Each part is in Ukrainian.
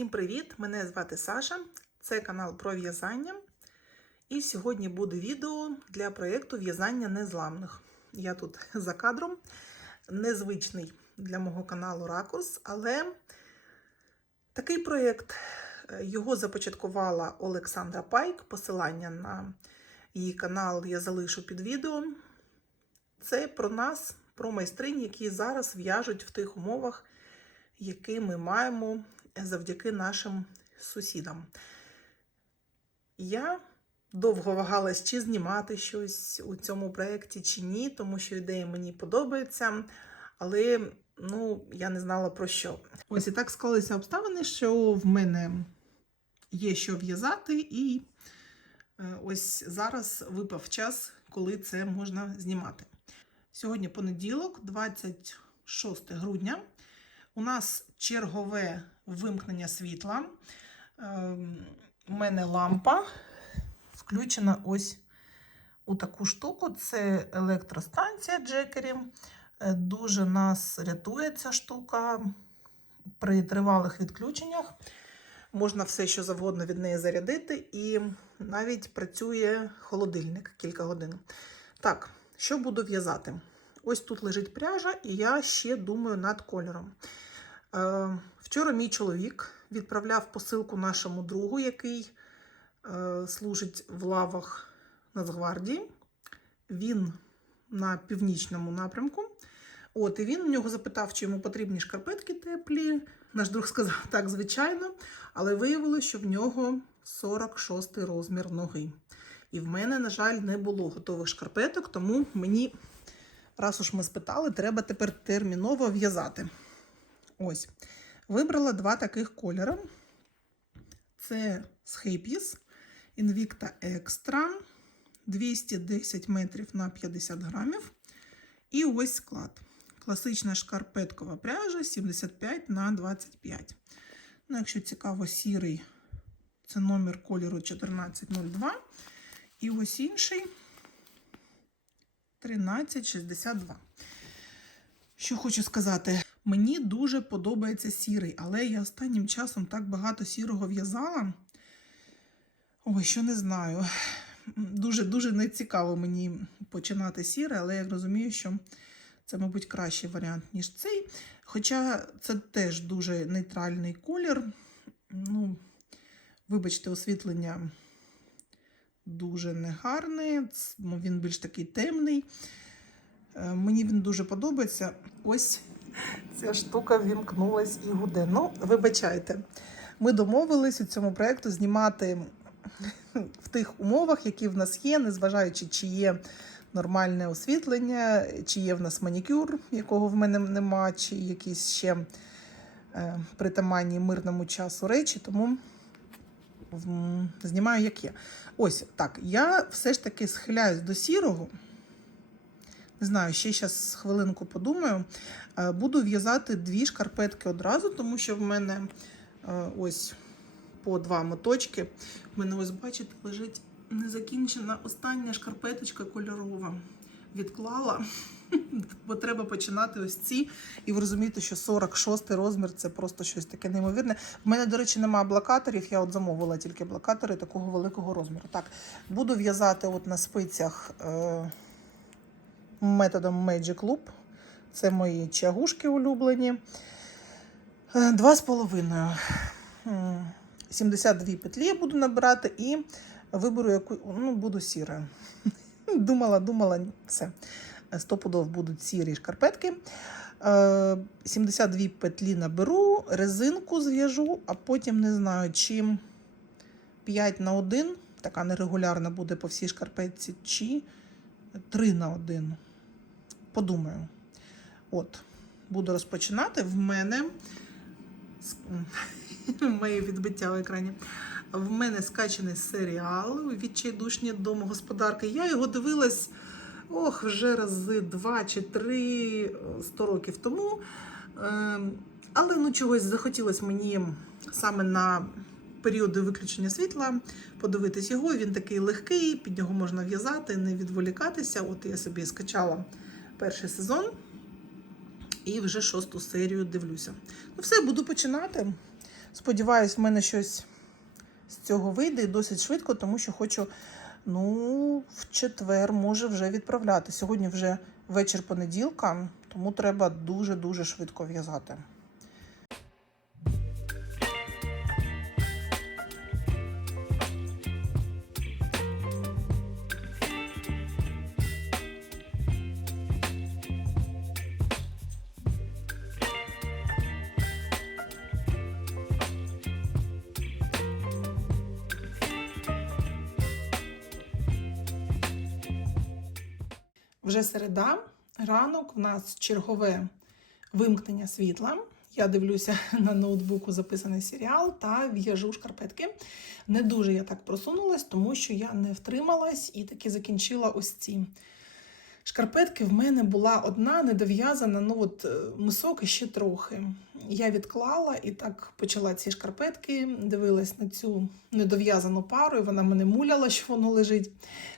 Всім привіт! Мене звати Саша. Це канал про в'язання. І сьогодні буде відео для проєкту в'язання незламних. Я тут за кадром, незвичний для мого каналу ракурс, але такий проєкт його започаткувала Олександра Пайк. Посилання на її канал я залишу під відео. Це про нас, про майстринь, які зараз в'яжуть в тих умовах, які ми маємо завдяки нашим сусідам. Я довго вагалась, чи знімати щось у цьому проєкті, чи ні, тому що ідея мені подобається, але ну, я не знала про що. Ось і так склалися обставини, що в мене є що в'язати, і е, ось зараз випав час, коли це можна знімати. Сьогодні понеділок, 26 грудня. У нас чергове вимкнення світла. Ем, У мене лампа включена ось у таку штуку. Це електростанція Джекері. Е, Дуже нас рятує ця штука при тривалих відключеннях. Можна все, що завгодно від неї зарядити, і навіть працює холодильник кілька годин. Так, що буду в'язати? Ось тут лежить пряжа, і я ще думаю над кольором. Е, Вчора мій чоловік відправляв посилку нашому другу, який е, служить в лавах Нацгвардії. Він на північному напрямку. От, і він у нього запитав, чи йому потрібні шкарпетки теплі. Наш друг сказав, так, звичайно, але виявилося, що в нього 46 розмір ноги. І в мене, на жаль, не було готових шкарпеток, тому мені, раз уж ми спитали, треба тепер терміново в'язати. Ось. Вибрала два таких кольори. Це Schapis Invicta Extra 210 метрів на 50 грамів. І ось склад. Класична шкарпеткова пряжа 75 на 25. Ну, якщо цікаво, сірий, це номер кольору 1402. І ось інший 1362. Що хочу сказати, мені дуже подобається сірий, але я останнім часом так багато сірого в'язала. Ой, що не знаю. Дуже-дуже не цікаво мені починати сіре, але я розумію, що це, мабуть, кращий варіант, ніж цей. Хоча це теж дуже нейтральний колір. Ну, вибачте, освітлення дуже негарне, він більш такий темний. Е, Мені він дуже подобається. Ось ця штука вімкнулась і гуде. Ну, вибачайте, ми домовились у цьому проєкту знімати в тих умовах, які в нас є, незважаючи, чи є нормальне освітлення, чи є в нас манікюр, якого в мене нема, чи якісь ще е, притаманні мирному часу речі. Тому знімаю, як є. Ось так. Я все ж таки схиляюсь до сірого. Не знаю, ще зараз хвилинку подумаю. Е, Буду в'язати дві шкарпетки одразу, тому що в мене е, ось по два моточки. В мене, ось, бачите, лежить незакінчена остання шкарпеточка кольорова. Відклала, бо треба починати ось ці. І ви розумієте, що 46 розмір це просто щось таке неймовірне. В мене, до речі, немає блокаторів. Я от замовила тільки блокатори такого великого розміру. Так, буду в'язати от на спицях. Е- методом Magic Loop. Це мої чагушки улюблені. Е, Два з половиною. 72 петлі я буду набирати і виберу, яку ну, буду сіра. Думала, думала, все. Стопудов будуть сірі шкарпетки. Е, 72 петлі наберу, резинку зв'яжу, а потім не знаю, чи 5 на 1, така нерегулярна буде по всій шкарпетці, чи 3 на 1 подумаю. От, буду розпочинати. В мене моє відбиття в екрані. В мене скачаний серіал Відчайдушні домогосподарки. Я його дивилась ох, вже рази два чи три сто років тому. Ем, Але ну чогось захотілося мені саме на періоди виключення світла подивитись його. Він такий легкий, під нього можна в'язати, не відволікатися. От я собі скачала перший сезон і вже шосту серію дивлюся. Ну, все, буду починати. Сподіваюсь, в мене щось з цього вийде досить швидко, тому що хочу, ну, в четвер може вже відправляти. Сьогодні вже вечір понеділка, тому треба дуже-дуже швидко в'язати. Вже середа, ранок, в нас чергове вимкнення світла. Я дивлюся на ноутбуку записаний серіал та в'яжу шкарпетки. Не дуже я так просунулась, тому що я не втрималась і таки закінчила ось ці шкарпетки. В мене була одна недов'язана, ну от е, мисок ще трохи. Я відклала і так почала ці шкарпетки, дивилась на цю недов'язану пару, і вона мене муляла, що воно лежить.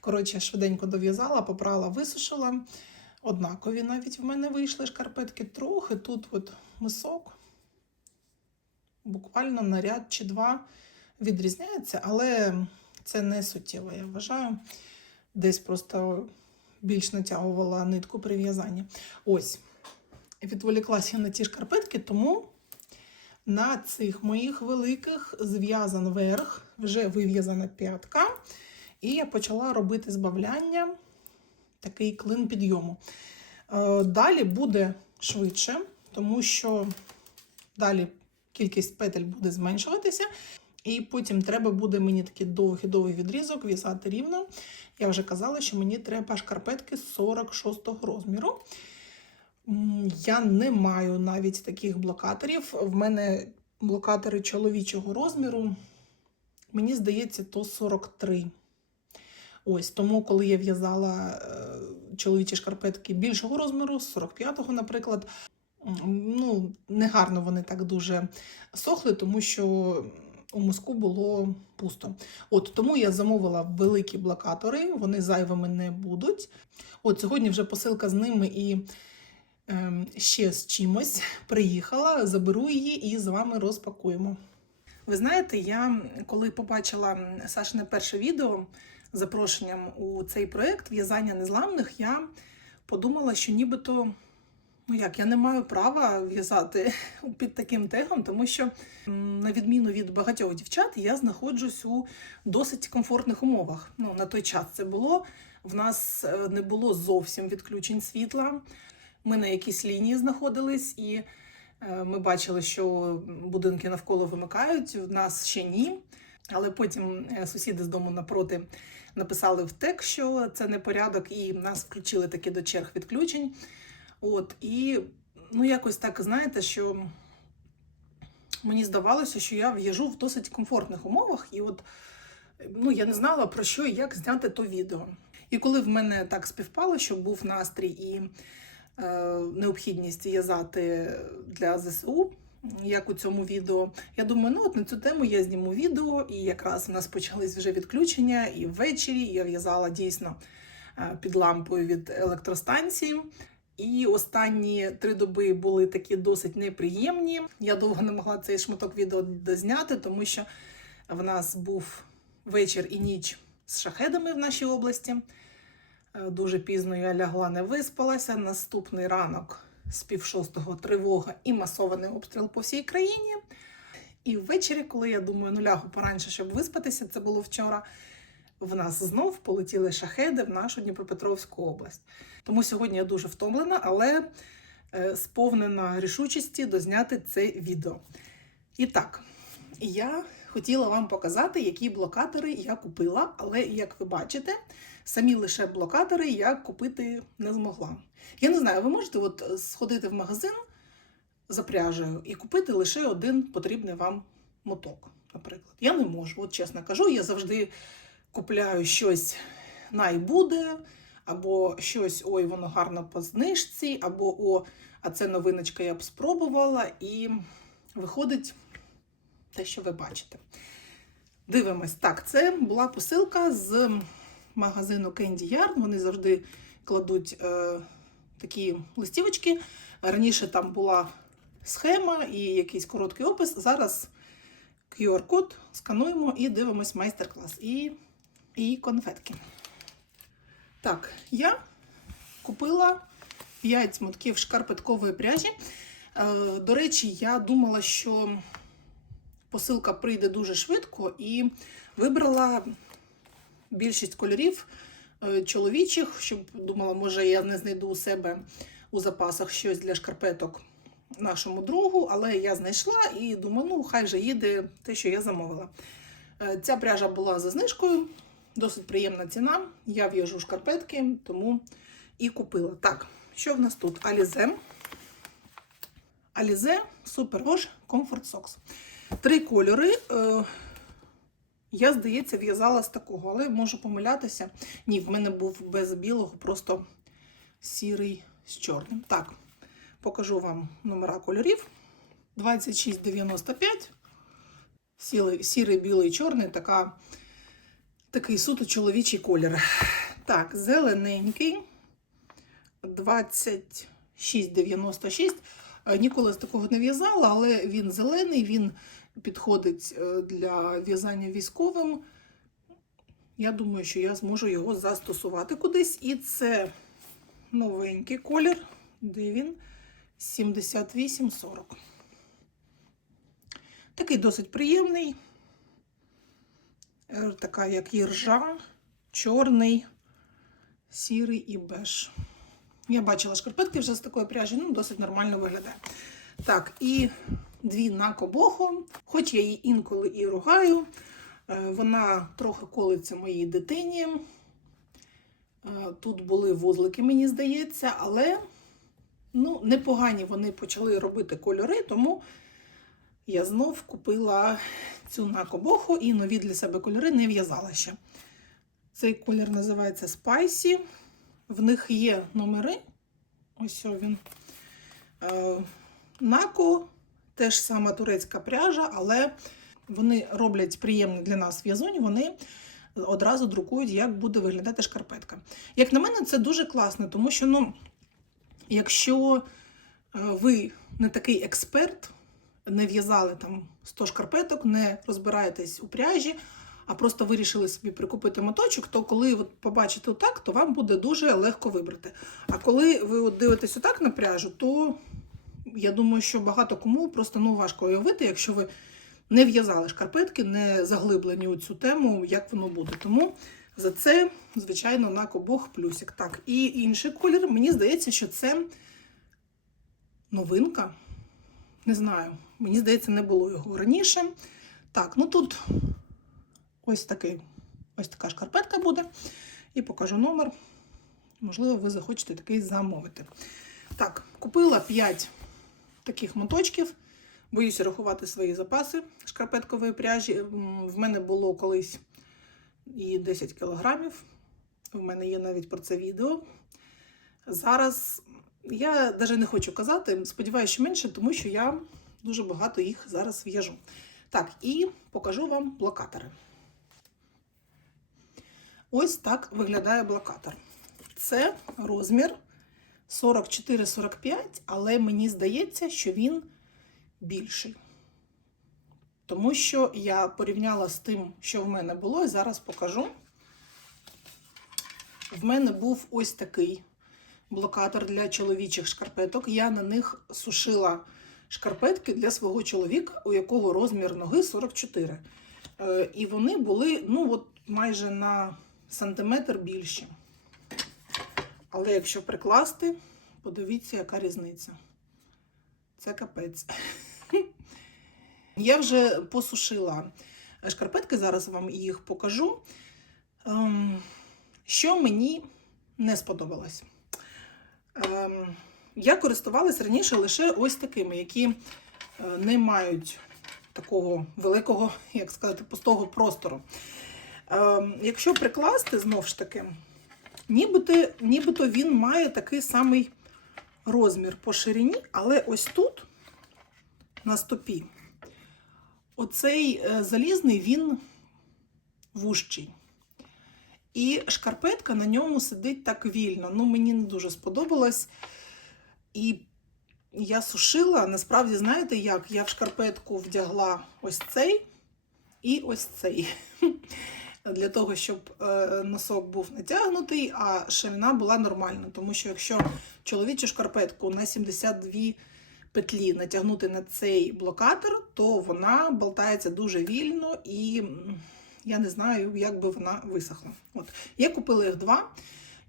Коротше, швиденько дов'язала, попрала, висушила. Однакові навіть в мене вийшли шкарпетки трохи. Тут от мисок, буквально на ряд чи два відрізняється, але це не суттєво, я вважаю. Десь просто більш натягувала нитку при в'язанні. Ось, відволіклася на ті шкарпетки, тому на цих моїх великих зв'язан верх, вже вив'язана п'ятка. І я почала робити збавляння, такий клин підйому. Е, Далі буде швидше, тому що далі кількість петель буде зменшуватися. І потім треба буде мені такий довгий-довгий відрізок в'язати рівно. Я вже казала, що мені треба шкарпетки 46 розміру. Я не маю навіть таких блокаторів. В мене блокатори чоловічого розміру. Мені здається, то 43. Ось тому, коли я в'язала е, чоловічі шкарпетки більшого розміру, 45-го, наприклад, ну, негарно вони так дуже сохли, тому що у миску було пусто. От тому я замовила великі блокатори, вони зайвими не будуть. От сьогодні вже посилка з ними і ем, ще з чимось приїхала, заберу її і з вами розпакуємо. Ви знаєте, я коли побачила Сашине перше відео з запрошенням у цей проєкт в'язання незламних, я подумала, що нібито, ну як, я не маю права в'язати під таким тегом, тому що, на відміну від багатьох дівчат, я знаходжусь у досить комфортних умовах. Ну, на той час це було. В нас е, не було зовсім відключень світла. Ми на якійсь лінії знаходились, і е, ми бачили, що будинки навколо вимикають, в нас ще ні. Але потім е, сусіди з дому напроти написали в текст, що це не порядок, і нас включили таки до черг відключень. От, і ну, якось так, знаєте, що мені здавалося, що я в'яжу в досить комфортних умовах, і от ну, я не знала про що і як зняти то відео. І коли в мене так співпало, що був настрій і е, необхідність в'язати для ЗСУ, як у цьому відео, я думаю, ну от на цю тему я зніму відео, і якраз в нас почались вже відключення, і ввечері я в'язала дійсно е, під лампою від електростанції. І останні три доби були такі досить неприємні. Я довго не могла цей шматок відео дозняти, тому що в нас був вечір і ніч з шахедами в нашій області. Е, Дуже пізно я лягла, не виспалася. Наступний ранок з пів шостого тривога і масований обстріл по всій країні. І ввечері, коли я думаю, ну лягу поранше, щоб виспатися, це було вчора. В нас знов полетіли шахеди в нашу Дніпропетровську область. Тому сьогодні я дуже втомлена, але е, сповнена рішучості дозняти це відео. І так, я хотіла вам показати, які блокатори я купила, але як ви бачите, самі лише блокатори я купити не змогла. Я не знаю, ви можете от сходити в магазин за пряжею і купити лише один потрібний вам моток, наприклад. Я не можу, от чесно кажу, я завжди купляю щось найбуде, або щось, ой, воно гарно по знижці, або о, а це новиночка я б спробувала, і виходить те, що ви бачите. Дивимось. Так, це була посилка з магазину Candy Yarn. Вони завжди кладуть е, такі листівочки. Раніше там була схема і якийсь короткий опис. Зараз QR-код, скануємо і дивимось майстер-клас. І, і конфетки. Так, я купила 5 мотків шкарпеткової пряжі. Е, До речі, я думала, що посилка прийде дуже швидко і вибрала більшість кольорів е, чоловічих, щоб думала, може, я не знайду у себе у запасах щось для шкарпеток нашому другу, але я знайшла і думаю, ну хай же їде те, що я замовила. Е, Ця пряжа була за знижкою, досить приємна ціна. Я в'яжу шкарпетки, тому і купила. Так, що в нас тут? Alize. Alize Super Wash Comfort Socks. Три кольори. Е, Я, здається, в'язала з такого, але можу помилятися. Ні, в мене був без білого, просто сірий з чорним. Так, покажу вам номера кольорів. 2695. Сірий, сірий білий, чорний, така, такий суто чоловічий колір. Так, зелененький. 2696. Е, Ніколи з такого не в'язала, але він зелений, він підходить е, для в'язання військовим. Я думаю, що я зможу його застосувати кудись. І це новенький колір. Де він? 7840. Такий досить приємний. Е, Така, як іржа, чорний, сірий і беж. Я бачила шкарпетки вже з такої пряжі, ну, досить нормально виглядає. Так, і дві на кобоху. Хоч я її інколи і ругаю, е, вона трохи колиться моїй дитині. Е, Тут були вузлики, мені здається, але ну, непогані вони почали робити кольори, тому я знов купила цю накобоху і нові для себе кольори не в'язала ще. Цей колір називається Spicy. В них є номери. Ось він. Е, Нако, теж сама турецька пряжа, але вони роблять приємний для нас в'язунь, вони одразу друкують, як буде виглядати шкарпетка. Як на мене, це дуже класно, тому що, ну, якщо е, ви не такий експерт, не в'язали там 100 шкарпеток, не розбираєтесь у пряжі, а просто вирішили собі прикупити моточок, то коли от побачите отак, то вам буде дуже легко вибрати. А коли ви от дивитесь отак на пряжу, то я думаю, що багато кому просто ну, важко уявити, якщо ви не в'язали шкарпетки, не заглиблені у цю тему, як воно буде. Тому за це, звичайно, на кобох плюсик. Так, і інший колір, мені здається, що це новинка. Не знаю, мені здається, не було його раніше. Так, ну тут ось такий, ось така шкарпетка буде. І покажу номер. Можливо, ви захочете такий замовити. Так, купила 5 таких моточків. Боюся рахувати свої запаси шкарпеткової пряжі. В мене було колись і 10 кілограмів. В мене є навіть про це відео. Зараз я навіть не хочу казати, сподіваюся, що менше, тому що я дуже багато їх зараз в'яжу. Так, і покажу вам блокатори. Ось так виглядає блокатор. Це розмір 44-45, але мені здається, що він більший. Тому що я порівняла з тим, що в мене було, і зараз покажу. В мене був ось такий блокатор для чоловічих шкарпеток. Я на них сушила шкарпетки для свого чоловіка, у якого розмір ноги 44. Е, І вони були ну, от майже на сантиметр більші. Але якщо прикласти, подивіться, яка різниця. Це капець. Я вже посушила шкарпетки, зараз вам їх покажу. Ем, Що мені не сподобалось? Ем, Я користувалась раніше лише ось такими, які е, не мають такого великого, як сказати, пустого простору. Ем, Якщо прикласти знов ж таки, нібито, нібито він має такий самий розмір по ширині, але ось тут, на стопі, оцей е, залізний він вужчий. І шкарпетка на ньому сидить так вільно. Ну, мені не дуже сподобалось. І я сушила, насправді, знаєте як? Я в шкарпетку вдягла ось цей і ось цей. Для того, щоб е, носок був натягнутий, а ширина була нормальна. Тому що якщо чоловічу шкарпетку на 72 петлі натягнути на цей блокатор, то вона болтається дуже вільно і я не знаю, як би вона висохла. От. Я купила їх два.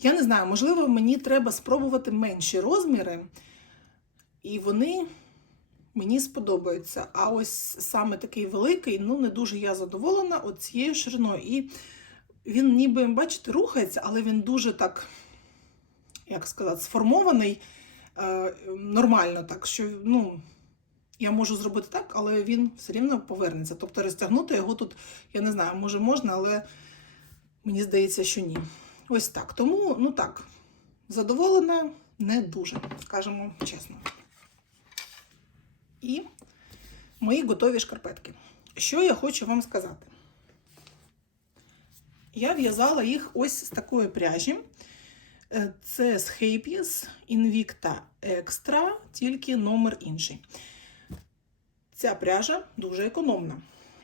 Я не знаю, можливо, мені треба спробувати менші розміри, і вони мені сподобаються. А ось саме такий великий, ну не дуже я задоволена цією шириною. І він ніби, бачите, рухається, але він дуже так, як сказати, сформований е, нормально, так що, ну. Я можу зробити так, але він все рівно повернеться. Тобто розтягнути його тут, я не знаю, може можна, але мені здається, що ні. Ось так. Тому, ну так, задоволена не дуже, скажімо чесно. І мої готові шкарпетки. Що я хочу вам сказати? Я в'язала їх ось з такої пряжі. Е, Це з Hapies Invicta Extra, тільки номер інший. Ця пряжа дуже економна.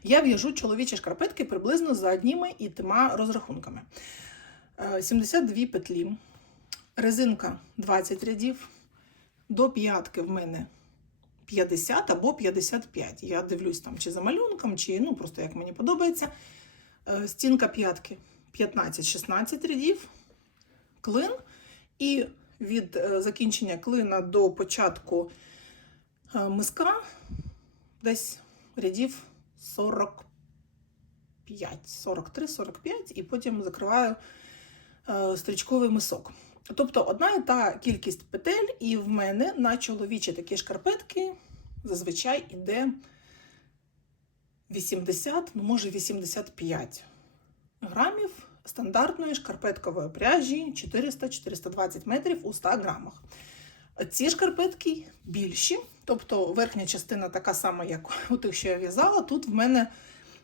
Я в'яжу чоловічі шкарпетки приблизно за одніми і тима розрахунками. Е, 72 петлі, резинка 20 рядів, до п'ятки в мене 50 або 55. Я дивлюсь там чи за малюнком, чи ну просто як мені подобається. Е, Стінка п'ятки 15-16 рядів, клин. І від е, закінчення клина до початку е, миска десь рядів 45, 43-45, і потім закриваю е, стрічковий мисок. Тобто одна і та кількість петель, і в мене на чоловічі такі шкарпетки зазвичай іде 80, ну може 85 грамів стандартної шкарпеткової пряжі 400-420 метрів у 100 грамах. Ці шкарпетки більші, тобто верхня частина така сама, як у тих, що я в'язала. Тут в мене,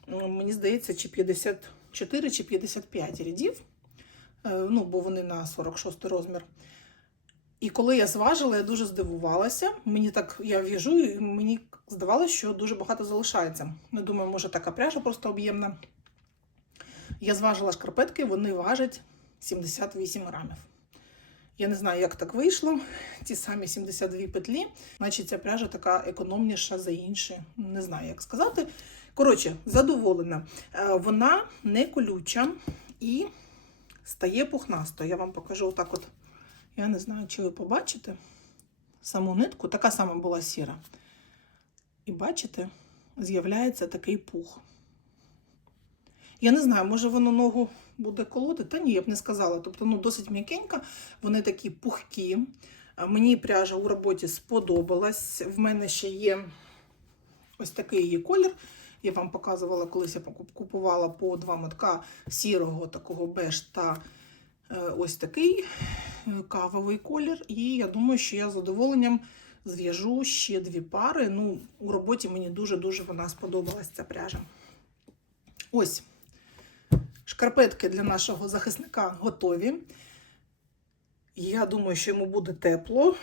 мені здається, чи 54 чи 55 рядів, Е, ну, бо вони на 46 розмір. І коли я зважила, я дуже здивувалася. Мені так я в'яжу, і мені здавалося, що дуже багато залишається. Я думаю, може така пряжа просто об'ємна. Я зважила шкарпетки, вони важать 78 грамів. Я не знаю, як так вийшло. Ті самі 72 петлі. Значить, ця пряжа така економніша за інші. Не знаю, як сказати. Коротше, задоволена. Е, Вона не колюча і стає пухнасто. Я вам покажу отак от. Я не знаю, чи ви побачите саму нитку. Така сама була сіра. І бачите, з'являється такий пух. Я не знаю, може воно ногу буде колоти? Та ні, я б не сказала. Тобто, ну, досить м'якенька, вони такі пухкі. Мені пряжа у роботі сподобалась. В мене ще є ось такий її колір. Я вам показувала, колись я купувала по два мотка сірого, такого беж та е, ось такий е, кавовий колір. І я думаю, що я з задоволенням зв'яжу ще дві пари. Ну, у роботі мені дуже-дуже вона сподобалась ця пряжа. Ось. Шкарпетки для нашого захисника готові. Я думаю, що йому буде тепло.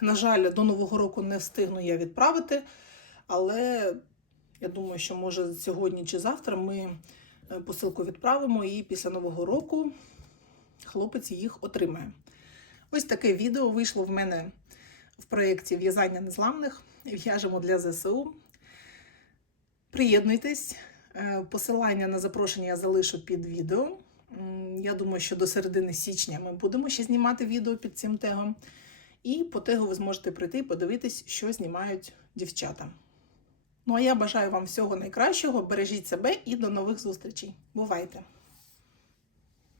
На жаль, до Нового року не встигну я відправити, але я думаю, що може сьогодні чи завтра ми е, посилку відправимо і після Нового року хлопець їх отримає. Ось таке відео вийшло в мене в проєкті В'язання незламних. В'яжемо для ЗСУ. Приєднуйтесь. Е, Посилання на запрошення я залишу під відео. Я думаю, що до середини січня ми будемо ще знімати відео під цим тегом. І по тегу ви зможете прийти і подивитись, що знімають дівчата. Ну а я бажаю вам всього найкращого. Бережіть себе і до нових зустрічей. Бувайте!